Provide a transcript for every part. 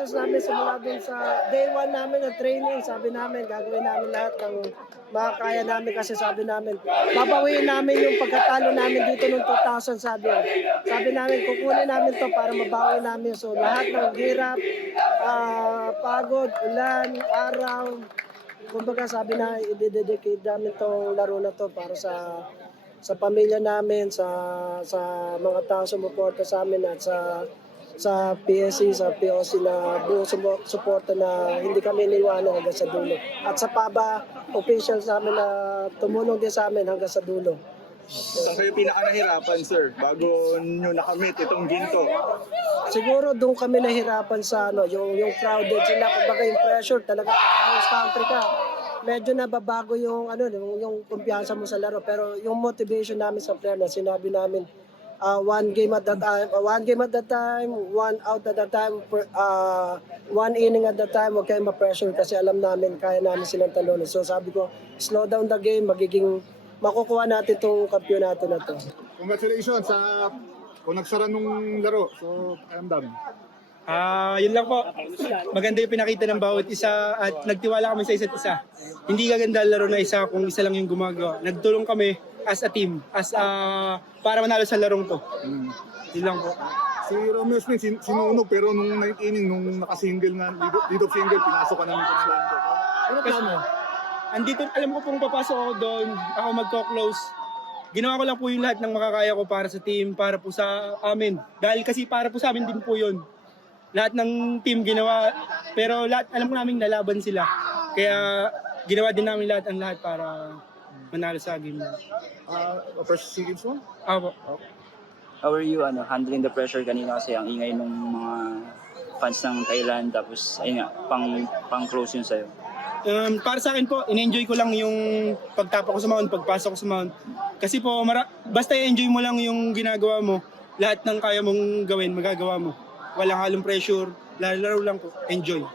process namin simula dun sa day 1 namin na training. Sabi namin, gagawin namin lahat ng makakaya namin kasi sabi namin, babawiin namin yung pagkatalo namin dito noong 2000, sabi namin, kukunin namin to para mabawi namin. So lahat ng hirap, pagod, ulan, araw, kumbaga sabi na i-dedicate namin tong laro na to para sa pamilya namin, sa mga tao sumuporta sa amin at sa PSC, sa POC na buong suporta na hindi kami iniwanan hanggang sa dulo. At sa PABA officials namin na tumulong din sa amin hanggang sa dulo. Saan kayo pinaka-nahirapan, sir, bago nyo nakamit itong ginto? Siguro doon kami nahirapan sa yung crowded sila, kumbaga yung pressure talaga host country ka. Medyo nababago yung yung kumpiyansa mo sa laro, pero yung motivation namin sa player na sinabi namin, one game at a time, one out at a time, one inning at a time, huwag kayong ma-pressure kasi alam namin, kaya namin silang talunin. So sabi ko, slow down the game, makukuha natin itong kampyonato na to. Congratulations sa kung nagsara nung laro. So, karamdam. Yun lang po. Maganda yung pinakita ng bawat isa at nagtiwala kami sa isa't isa. Hindi gaganda ang laro na isa kung isa lang yung gumagawa. Nagtulong kami as a team, para manalo sa larong to. Yun lang po. Si Romeo Smith, sinunog pero nung 9th inning, nung naka-single na, lead of single, pinasok ka namin sa Lando. Ano plano? Andito, alam ko pong papasok ako doon, ako magko-close. Ginawa ko lang po yung lahat ng makakaya ko para sa team, para po sa amin. Dahil kasi para po sa amin din po yun. Lahat ng team ginawa, pero lahat, alam ko namin nalaban sila. Kaya ginawa din namin lahat ang lahat para manalo sa game. First SEA Games mo? Opo. How are you handling the pressure kanina kasi ang ingay ng mga fans ng Thailand tapos ayun nga, pang-close yun sa'yo? Para sa akin po, in-enjoy ko lang yung pagtapa ko sa mound, pagpasok ko sa mound. Kasi po, basta i-enjoy mo lang yung ginagawa mo, lahat ng kaya mong gawin, magagawa mo. Walang halong pressure, laro lang po, enjoy.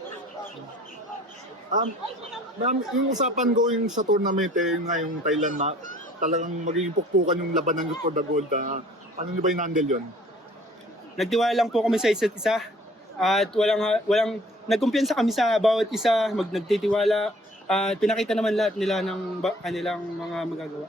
Yung usapan going sa tournament, ngayong Thailand na talagang magiging pukpukan yung labanan for the gold. Paano nyo ba in-handle yun? Nagtiwala lang po kami sa isa't isa at walang nagkumpiyansa kami sa bawat isa, nagtitiwala at pinakita naman lahat nila ng kanilang mga magagawa.